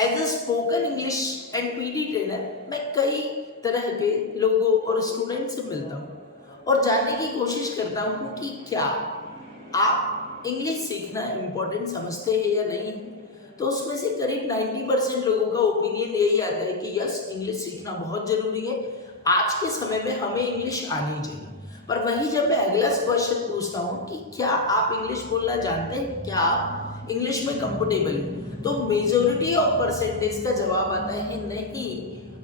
As a spoken English and PD trainer मैं कई तरह के लोगों और स्टूडेंट से मिलता हूँ और जानने की कोशिश करता हूँ कि क्या आप इंग्लिश सीखना इम्पोर्टेंट समझते हैं या नहीं। तो उसमें से करीब 90% लोगों का ओपिनियन यही आता है कि यस, इंग्लिश सीखना बहुत ज़रूरी है। आज के समय में हमें इंग्लिश आनी चाहिए। पर वही जब मैं अगला क्वेश्चन पूछता हूँ कि क्या आप इंग्लिश बोलना जानते हैं, क्या आप इंग्लिश में कंफर्टेबल हैं, तो मेजोरिटी ऑफ परसेंटेज का जवाब आता है नहीं,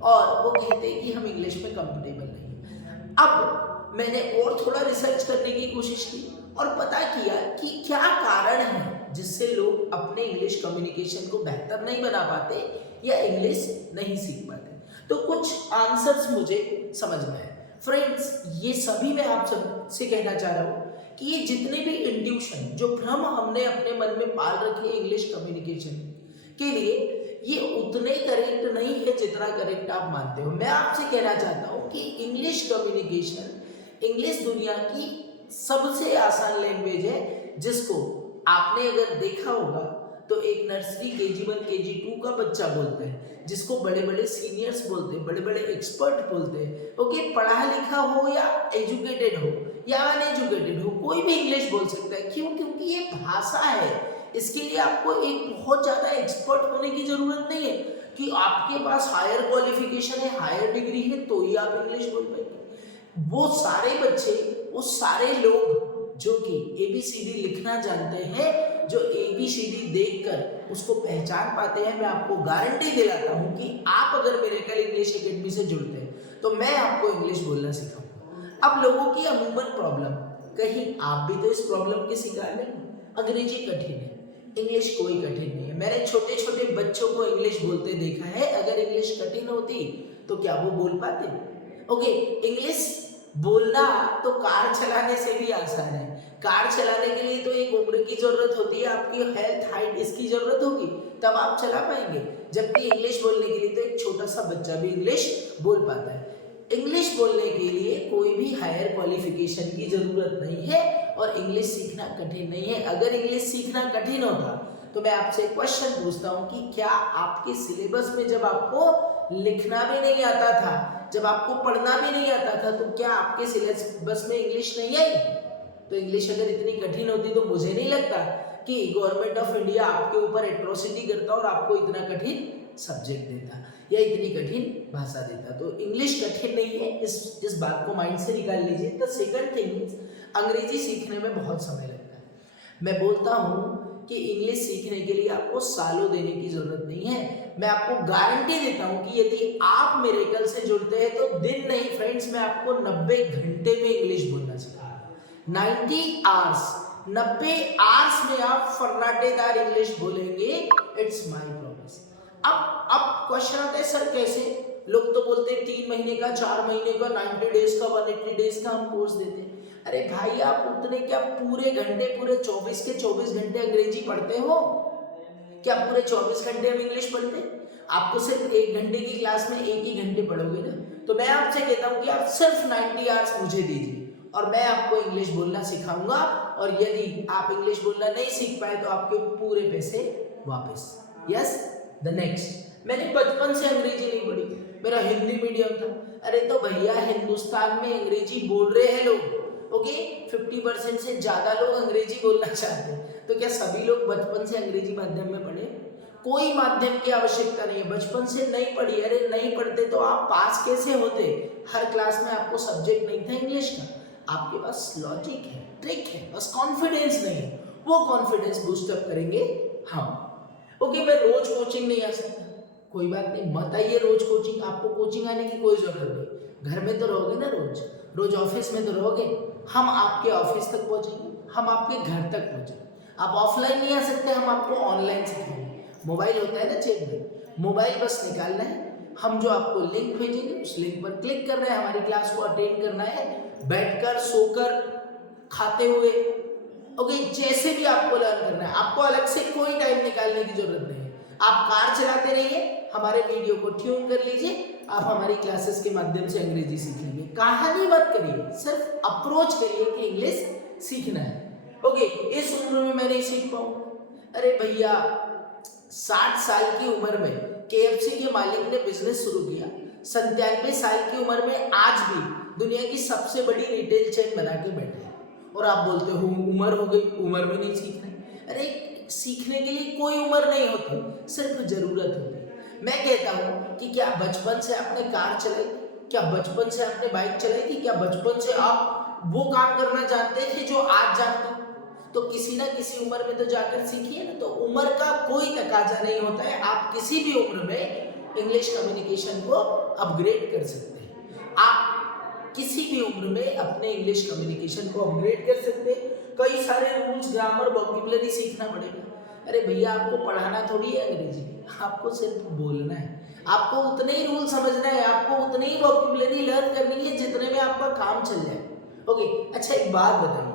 और वो कहते हैं कि हम इंग्लिश में कंफर्टेबल नहीं। अब मैंने और थोड़ा रिसर्च करने की कोशिश की और पता किया कि क्या कारण है जिससे लोग अपने इंग्लिश कम्युनिकेशन को बेहतर नहीं बना पाते या इंग्लिश नहीं सीख पाते। तो कुछ आंसर्स मुझे समझ में आए। फ्रेंड्स, ये सभी मैं आप सबसे कहना चाह रहा हूँ कि ये जितने भी इंट्यूशन, जो भ्रम हमने अपने मन में पाल रखे इंग्लिश कम्युनिकेशन के लिए, ये उतने करेक्ट नहीं है जितना करेक्ट आप मानते हो। मैं आपसे कहना चाहता हूँ कि इंग्लिश कम्युनिकेशन, इंग्लिश दुनिया की सबसे आसान लैंग्वेज है, जिसको आपने अगर देखा होगा तो एक नर्सरी KG1 KG2 का बच्चा बोलता है, जिसको बड़े बड़े सीनियर्स बोलते हैं, बड़े बड़े एक्सपर्ट बोलते हैं। ओके, पढ़ा लिखा हो या एजुकेटेड हो या अनएजुकेटेड हो, कोई भी इंग्लिश बोल सकता है। क्यों? क्योंकि ये भाषा है। इसके लिए आपको एक बहुत ज़्यादा एक्सपर्ट होने की ज़रूरत नहीं है कि आपके पास हायर क्वालिफिकेशन है, हायर डिग्री है, तो ही आप इंग्लिश बोल पाएंगे। वो सारे बच्चे, वो सारे लोग जो कि ABCD लिखना जानते हैं, जो ABCD देखकर उसको पहचान पाते हैं, मैं आपको गारंटी दिलाता हूं कि आप अगर मेरे कल इंग्लिश एकेडमी से जुड़ते हैं तो मैं आपको इंग्लिश बोलना सिखाऊंगा। अब लोगों की अमूमन प्रॉब्लम, कहीं आप भी तो इस प्रॉब्लम के शिकार नहीं, अंग्रेजी कठिन है, इंग्लिश कोई कठिन नहीं है। मैंने छोटे छोटे बच्चों को इंग्लिश बोलते देखा है। अगर इंग्लिश कठिन होती तो क्या वो बोल पाते? ओके, इंग्लिश बोलना तो कार चलाने से भी आसान है। कार चलाने के लिए तो एक उम्र की जरूरत होती है, आपकी हेल्थ, हाइट, इसकी जरूरत होगी, तब आप चला पाएंगे। जबकि इंग्लिश बोलने के लिए तो एक छोटा सा बच्चा भी इंग्लिश बोल पाता है। इंग्लिश बोलने के लिए कोई भी हायर क्वालिफिकेशन की जरूरत नहीं है और इंग्लिश सीखना कठिन नहीं है। अगर इंग्लिश सीखना कठिन होता तो मैं आपसे क्वेश्चन पूछता हूं कि क्या आपके सिलेबस में जब आपको लिखना भी नहीं आता था, जब आपको पढ़ना भी नहीं आता था, तो क्या आपके सिलेबस में इंग्लिश नहीं आई? तो इंग्लिश अगर इतनी कठिन होती तो मुझे नहीं लगता कि गवर्नमेंट ऑफ इंडिया आपके ऊपर एट्रोसिटी करता और आपको इतना कठिन सब्जेक्ट देता या इतनी कठिन भाषा देता। तो इंग्लिश कठिन नहीं है, इस बात को माइंड से निकाल लीजिए। द सेकंड थिंग इज, अंग्रेजी सीखने में बहुत समय लगता है। मैं बोलता हूँ कि इंग्लिश सीखने के लिए आपको सालों देने की जरूरत नहीं है। मैं आपको गारंटी देता हूं कि यदि आप मेरे कल से जुड़ते हैं तो दिन नहीं फ्रेंड्स, मैं आपको 90 घंटे में इंग्लिश बोलना सिखाऊंगा। 90 आवर्स, 90 आवर्स में आप फर्राटेदार इंग्लिश बोलेंगे। It's my promise. अब क्वेश्चन आता है, सर कैसे? लोग तो बोलते हैं 3 महीने का, 4 महीने का, 90 डेज का, 180 डेज का हम कोर्स देते हैं। अरे भाई, आप उतने क्या पूरे घंटे, पूरे 24 के 24 घंटे अंग्रेजी पढ़ते हो? क्या पूरे 24 घंटे हम इंग्लिश पढ़ते हैं? आप तो सिर्फ 1 घंटे की क्लास में 1 ही घंटे पढ़ोगे ना। तो मैं आपसे कहता हूं कि आप सिर्फ 90 आवर्स मुझे दीजिए और मैं आपको इंग्लिश बोलना सिखाऊंगा। और यदि आप इंग्लिश बोलना नहीं सीख पाए तो आपके पूरे पैसे वापस। यस, द नेक्स्ट, मैंने बचपन से अंग्रेजी नहीं पढ़ी, मेरा हिंदी मीडियम था। अरे तो भैया, हिंदुस्तान में अंग्रेजी बोल रहे हैं लोग, ओके, 50% से ज्यादा लोग अंग्रेजी बोलना चाहते हैं। तो क्या सभी लोग बचपन से अंग्रेजी माध्यम में पढ़े? कोई माध्यम की आवश्यकता नहीं है, बचपन से नहीं पढ़ी। अरे नहीं पढ़ते तो आप पास कैसे होते? हर क्लास में आपको सब्जेक्ट नहीं था इंग्लिश का, आपके पास लॉजिक है, ट्रिक है, बस कॉन्फिडेंस नहीं है। वो कॉन्फिडेंस बूस्ट अप करेंगे हम। ओके, मैं रोज कोचिंग नहीं आ सकता, कोई बात नहीं, मत आइए रोज कोचिंग। आपको कोचिंग आने की कोई जरूरत नहीं, घर में तो रहोगे ना, रोज रोज ऑफिस में तो रहोगे। हम आपके ऑफिस तक पहुंचेंगे, हम आपके घर तक पहुंचेंगे। आप ऑफलाइन नहीं आ सकते, हम आपको ऑनलाइन सिखाएंगे। मोबाइल होता है ना जेब में, मोबाइल बस निकालना है, हम जो आपको लिंक भेजेंगे उस लिंक पर क्लिक करना है, हमारी क्लास को अटेंड करना है, बैठकर, सोकर, खाते हुए, ओके, जैसे भी आपको लर्न करना है। आपको अलग से कोई टाइम निकालने की जरूरत नहीं है। आप कार चलाते रहिए, हमारे वीडियो को ट्यून कर लीजिए, आप हमारी क्लासेस के माध्यम से अंग्रेजी सीख लेंगे। कहानी मत करिए, सिर्फ अप्रोच करिए कि इंग्लिश सीखना है। ओके, इस उम्र में मैं नहीं सीख पाऊंगा। अरे भैया, 60 साल की उम्र में KFC के मालिक ने बिजनेस शुरू किया, 97 साल की उम्र में आज भी दुनिया की सबसे बड़ी रिटेल चेन बना के बैठे हैं। और आप बोलते हो उम्र हो गई, उम्र में नहीं सीख रहे। अरे सीखने के लिए कोई उम्र नहीं होती, सिर्फ जरूरत होती है। मैं कहता हूँ कि क्या बचपन से आपने कार चलाई, क्या बचपन से आपने बाइक चलाई थी, क्या बचपन से आप वो काम करना जानते थे जो आज जानते हो? तो किसी ना किसी उम्र में तो जाकर सीखिए ना। तो उम्र का कोई तकाजा नहीं होता है, आप किसी भी उम्र में इंग्लिश कम्युनिकेशन को अपग्रेड कर सकते हैं। आप किसी भी उम्र में अपने इंग्लिश कम्युनिकेशन को अपग्रेड कर सकते हैं। कई सारे रूल्स, ग्रामर, वोकैबुलरी सीखना पड़ेगा। अरे भैया, आपको पढ़ाना थोड़ी है अंग्रेजी, आपको सिर्फ बोलना है। आपको उतने ही रूल समझना है, आपको उतनी ही वोकैबुलरी लर्न करनी है जितने में आपका काम चल जाए। ओके, अच्छा एक बात बताइए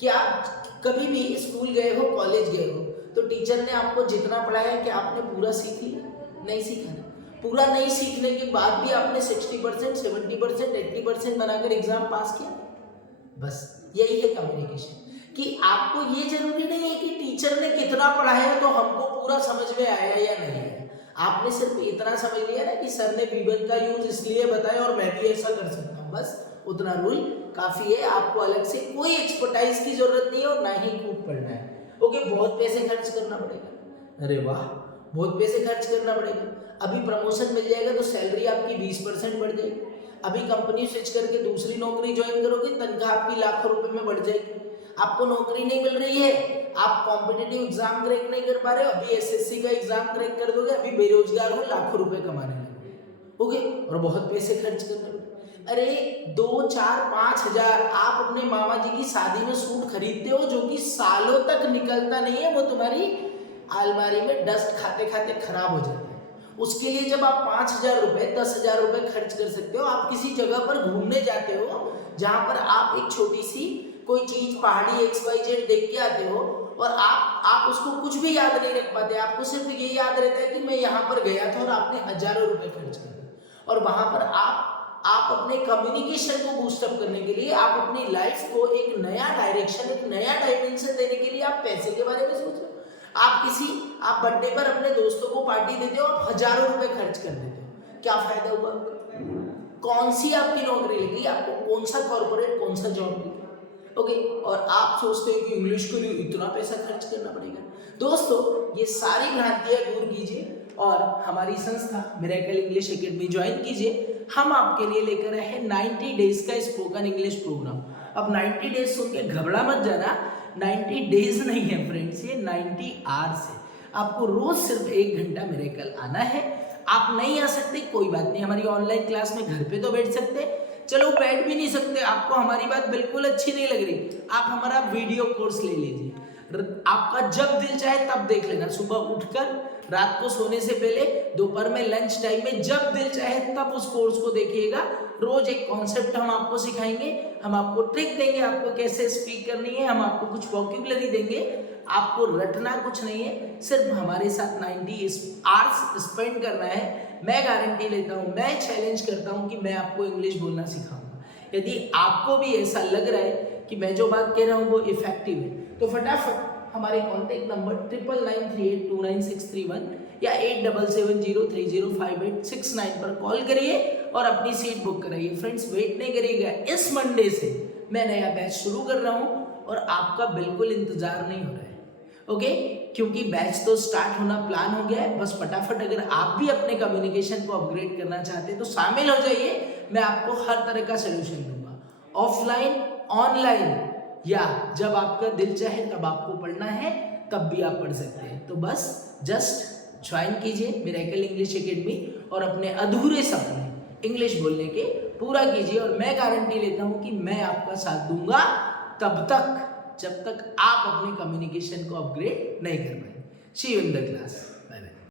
कि आप कभी भी स्कूल गए हो, कॉलेज गए हो, तो टीचर ने आपको जितना पढ़ाया कि आपने पूरा सीख लिया? नहीं सीखा ना। पूरा नहीं सीखने के बाद भी आपने 60%, 70%, 80% बनाकर एग्जाम पास किया। बस यही है कम्युनिकेशन, कि आपको ये जरूरी नहीं है कि टीचर ने कितना पढ़ाया तो हमको पूरा समझ में आया या नहीं आया। आपने सिर्फ इतना समझ लिया ना कि सर ने V1 का यूज इसलिए बताया और मैं भी ऐसा कर सकता हूँ, बस उतना रूल काफी है। आपको अलग से कोई एक्सपर्टाइज की जरूरत नहीं है और ना ही खूब पढ़ना है। ओके, बहुत पैसे खर्च करना पड़ेगा। अरे वाह, बहुत पैसे खर्च करना पड़ेगा। अभी प्रमोशन मिल जाएगा तो सैलरी आपकी 20% बढ़ जाएगी। अभी कंपनी स्विच करके दूसरी नौकरी ज्वाइन करोगे, तनख्वाह आपकी लाखों रुपए में बढ़ जाएगी। आपको नौकरी नहीं मिल रही है, आप कॉम्पिटिटिव एग्जाम क्रैक नहीं कर पा रहे हो, अभी SSC का एग्जाम क्रैक कर दोगे, अभी बेरोजगार हो, लाखों रुपए कमाने लगोगे। ओके, और बहुत पैसे खर्च करने पड़ेंगे। अरे 2, 4, 5 हजार आप अपने मामा जी की शादी में सूट खरीदते हो जो कि सालों तक निकलता नहीं है, वो तुम्हारी अलमारी में डस्ट खाते खाते खराब हो जाता है। उसके लिए जब आप 5,000 रुपए, 10,000 रुपए खर्च कर सकते हो, आप किसी जगह पर घूमने जाते हो जहां पर आप एक छोटी सी कोई चीज, पहाड़ी XYZ देख के आते हो और आप उसको कुछ भी याद नहीं रख पाते। आपको सिर्फ ये याद रहता है कि मैं यहाँ पर गया था और आपने हजारों रुपए खर्च कर दिए। और वहां पर आप अपने कम्युनिकेशन को बूस्टअप करने के लिए, आप अपनी लाइफ को एक नया डायरेक्शन, एक नया डायमेंशन देने के लिए आप पैसे के बारे में सोच रहे हो। आप बर्थडे पर अपने दोस्तों को पार्टी देते हो, आप हजारों रुपए खर्च कर देते हो, क्या फायदा हुआ आपका? कौन सी आपकी नौकरी लगी, आपको कौन सा कॉर्पोरेट, कौन सा जॉब मिला? ओके, और आप सोचते हो कि इंग्लिश के लिए इतना पैसा खर्च करना पड़ेगा। दोस्तों, ये सारी भ्रांतियां दूर कीजिए और हमारी संस्था मिरेकल इंग्लिश एकेडमी ज्वाइन कीजिए। हम आपके लिए लेकर आए हैं 90 डेज का स्पोकन इंग्लिश प्रोग्राम। अब 90 डेज सुन के घबरा मत जाना, 90 डेज नहीं है फ्रेंड्स, ये 90 आवर्स है। आपको रोज सिर्फ 1 घंटा मिरेकल आना है। आप नहीं आ सकते कोई बात नहीं, हमारी ऑनलाइन क्लास में घर पे तो बैठ सकते, चलो बैठ भी नहीं सकते, आपको हमारी बात बिल्कुल अच्छी नहीं लग रही, आप हमारा वीडियो कोर्स ले लीजिए। आपका जब दिल चाहे तब देख लेना, सुबह उठकर, रात को सोने से पहले, दोपहर में, लंच टाइम में, जब दिल चाहे तब उस कोर्स को देखिएगा। रोज एक कॉन्सेप्ट हम आपको सिखाएंगे, हम आपको ट्रिक देंगे, आपको कैसे स्पीक करनी है, हम आपको कुछ वोकैबुलरी देंगे। आपको रटना कुछ नहीं है, सिर्फ हमारे साथ 90 आवर्स स्पेंड करना है। मैं गारंटी लेता हूँ, मैं चैलेंज करता हूँ कि मैं आपको इंग्लिश बोलना सिखाऊंगा। यदि आपको भी ऐसा लग रहा है कि मैं जो बात कह रहा हूँ वो इफेक्टिव है, तो फटाफट हमारे कॉन्टैक्ट नंबर 9993829631 या 8770305869 पर कॉल करिए और अपनी सीट बुक कराइए। फ्रेंड्स, वेट नहीं करिएगा, इस मंडे से मैं नया बैच शुरू कर रहा हूँ और आपका बिल्कुल इंतजार नहीं हो रहा है। ओके, क्योंकि बैच तो स्टार्ट होना प्लान हो गया है। बस फटाफट अगर आप भी अपने कम्युनिकेशन को अपग्रेड करना चाहते हैं तो शामिल हो जाइए, मैं आपको हर तरह का सोल्यूशन दूंगा, ऑफलाइन, ऑनलाइन, या जब आपका दिल चाहे तब आपको पढ़ना है तब भी आप पढ़ सकते हैं। तो बस जस्ट ज्वाइन कीजिए मिरेकल इंग्लिश एकेडमी और अपने अधूरे सपने इंग्लिश बोलने के पूरा कीजिए। और मैं गारंटी लेता हूं कि मैं आपका साथ दूंगा तब तक जब तक आप अपने कम्युनिकेशन को अपग्रेड नहीं कर पाएंगे। सी यू इन द क्लास।